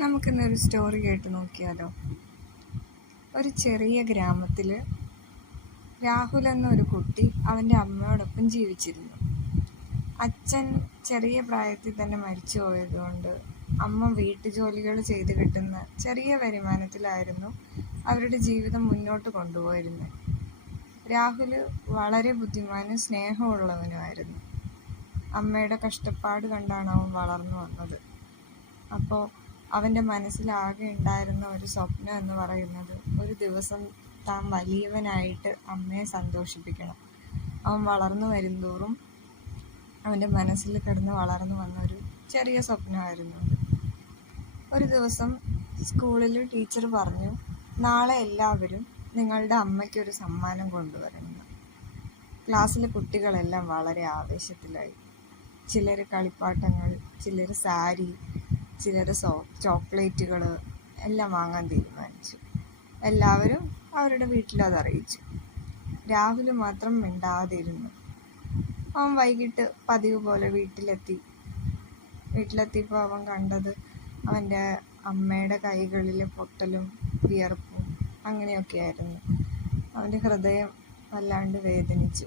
നമുക്കിന്നൊരു സ്റ്റോറി കേട്ട് നോക്കിയാലോ. ഒരു ചെറിയ ഗ്രാമത്തിൽ രാഹുൽ എന്നൊരു കുട്ടി അവൻ്റെ അമ്മയോടൊപ്പം ജീവിച്ചിരുന്നു. അച്ഛൻ ചെറിയ പ്രായത്തിൽ തന്നെ മരിച്ചു പോയതുകൊണ്ട് അമ്മ വീട്ടുജോലികൾ ചെയ്ത് കിട്ടുന്ന ചെറിയ വരുമാനത്തിലായിരുന്നു അവരുടെ ജീവിതം മുന്നോട്ട് കൊണ്ടുപോയിരുന്നത്. രാഹുൽ വളരെ ബുദ്ധിമാനും സ്നേഹമുള്ളവനുമായിരുന്നു. അമ്മയുടെ കഷ്ടപ്പാട് കണ്ടാണ് അവൻ വളർന്നു വന്നത്. അപ്പോൾ അവൻ്റെ മനസ്സിലാകെ ഉണ്ടായിരുന്ന ഒരു സ്വപ്നം എന്ന് പറയുന്നത് ഒരു ദിവസം താൻ വലിയവനായിട്ട് അമ്മയെ സന്തോഷിപ്പിക്കണം. അവൻ വളർന്നു വരുന്തോറും അവൻ്റെ മനസ്സിൽ കിടന്ന് വളർന്നു വന്ന ഒരു ചെറിയ സ്വപ്നമായിരുന്നു അത്. ഒരു ദിവസം സ്കൂളിൽ ടീച്ചർ പറഞ്ഞു, നാളെ എല്ലാവരും നിങ്ങളുടെ അമ്മയ്ക്കൊരു സമ്മാനം കൊണ്ടുവരണം. ക്ലാസ്സിലെ കുട്ടികളെല്ലാം വളരെ ആവേശത്തിലായി. ചിലർ കളിപ്പാട്ടങ്ങൾ, ചിലർ സാരി, ചിലർ ചോക്ലേറ്റുകൾ എല്ലാം വാങ്ങാൻ തീരുമാനിച്ചു. എല്ലാവരും അവരുടെ വീട്ടിലത് അറിയിച്ചു. രാഹുൽ മാത്രം മിണ്ടാതിരുന്നു. അവൻ വൈകിട്ട് പതിവ് പോലെ വീട്ടിലെത്തിയപ്പോൾ അവൻ കണ്ടത് അവൻ്റെ അമ്മയുടെ കൈകളിലെ പൊട്ടലും വിയർപ്പും അങ്ങനെയൊക്കെയായിരുന്നു. അവൻ്റെ ഹൃദയം വല്ലാണ്ട് വേദനിച്ചു.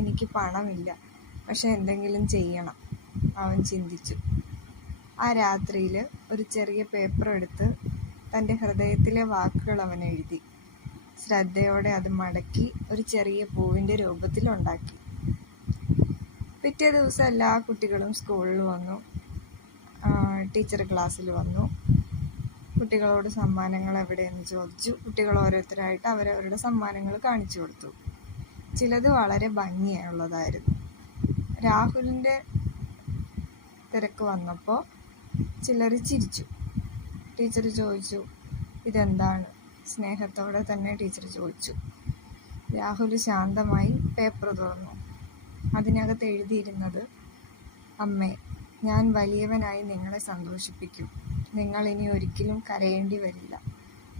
എനിക്ക് പണമില്ല, പക്ഷെ എന്തെങ്കിലും ചെയ്യണം, അവൻ ചിന്തിച്ചു. ആ രാത്രിയിൽ ഒരു ചെറിയ പേപ്പർ എടുത്ത് തൻ്റെ ഹൃദയത്തിലെ വാക്കുകൾ അവൻ എഴുതി. ശ്രദ്ധയോടെ അത് മടക്കി ഒരു ചെറിയ പൂവിൻ്റെ രൂപത്തിലുണ്ടാക്കി. പിറ്റേ ദിവസം എല്ലാ കുട്ടികളും സ്കൂളിൽ വന്നു. ടീച്ചർ ക്ലാസ്സിൽ വന്നു. കുട്ടികളോട് സമ്മാനങ്ങൾ എവിടെയെന്ന് ചോദിച്ചു. കുട്ടികൾ ഓരോരുത്തരായിട്ട് അവരവരുടെ സമ്മാനങ്ങൾ കാണിച്ചു കൊടുത്തു. ചിലത് വളരെ ഭംഗിയുള്ളതായിരുന്നു. രാഹുലിൻ്റെ തിരക്ക് വന്നപ്പോൾ ചിലർ ചിരിച്ചു. ടീച്ചർ ചോദിച്ചു, ഇതെന്താണ്? സ്നേഹത്തോടെ തന്നെ ടീച്ചർ ചോദിച്ചു. രാഹുൽ ശാന്തമായി പേപ്പർ തുറന്നു. അതിനകത്ത് എഴുതിയിരുന്നത്, അമ്മേ, ഞാൻ വലിയവനായി നിങ്ങളെ സന്തോഷിപ്പിക്കും. നിങ്ങൾ ഇനി ഒരിക്കലും കരയേണ്ടി വരില്ല.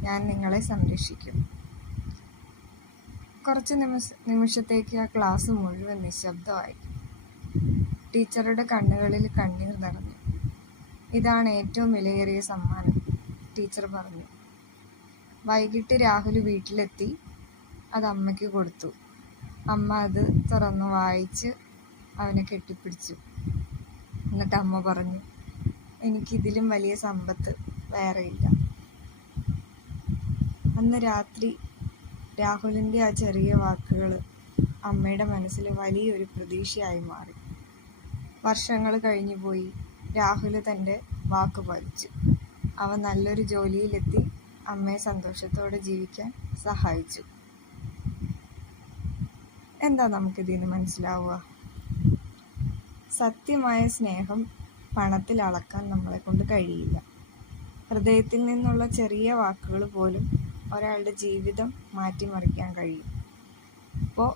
ഞാൻ നിങ്ങളെ സംരക്ഷിക്കും. കുറച്ച് നിമിഷത്തേക്ക് ആ ക്ലാസ് മുഴുവൻ നിശബ്ദമായി. ടീച്ചറുടെ കണ്ണുകളിൽ കണ്ണീർ നിറഞ്ഞു. ഇതാണ് ഏറ്റവും വിലയേറിയ സമ്മാനം, ടീച്ചർ പറഞ്ഞു. വൈകിട്ട് രാഹുൽ വീട്ടിലെത്തി. അത് അമ്മയ്ക്ക് കൊടുത്തു. അമ്മ അത് തുറന്നു വായിച്ച് അവനെ കെട്ടിപ്പിടിച്ചു. എന്നിട്ട് അമ്മ പറഞ്ഞു, എനിക്കിതിലും വലിയ സമ്പത്ത് വേറെയില്ല. അന്ന് രാത്രി രാഹുലിൻ്റെ ആ ചെറിയ വാക്കുകൾ അമ്മയുടെ മനസ്സിൽ വലിയൊരു പ്രതീക്ഷയായി മാറി. വർഷങ്ങൾ കഴിഞ്ഞു പോയി. രാഹുൽ തൻ്റെ വാക്ക് പാലിച്ചു. അവൻ നല്ലൊരു ജോലിയിലെത്തി അമ്മയെ സന്തോഷത്തോടെ ജീവിക്കാൻ സഹായിച്ചു. എന്താ നമുക്കിതിൽ നിന്ന് മനസ്സിലാവുക? സത്യമായ സ്നേഹം പണത്തിൽ അളക്കാൻ നമ്മളെ കൊണ്ട് കഴിയില്ല. ഹൃദയത്തിൽ നിന്നുള്ള ചെറിയ വാക്കുകൾ പോലും ഒരാളുടെ ജീവിതം മാറ്റിമറിക്കാൻ കഴിയും. അപ്പോൾ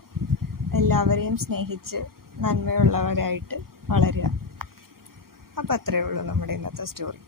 എല്ലാവരെയും സ്നേഹിച്ച് നന്മയുള്ളവരായിട്ട് വളരുക. അപ്പം അത്രയേ ഉള്ളൂ നമ്മുടെ ഇന്നത്തെ സ്റ്റോറി.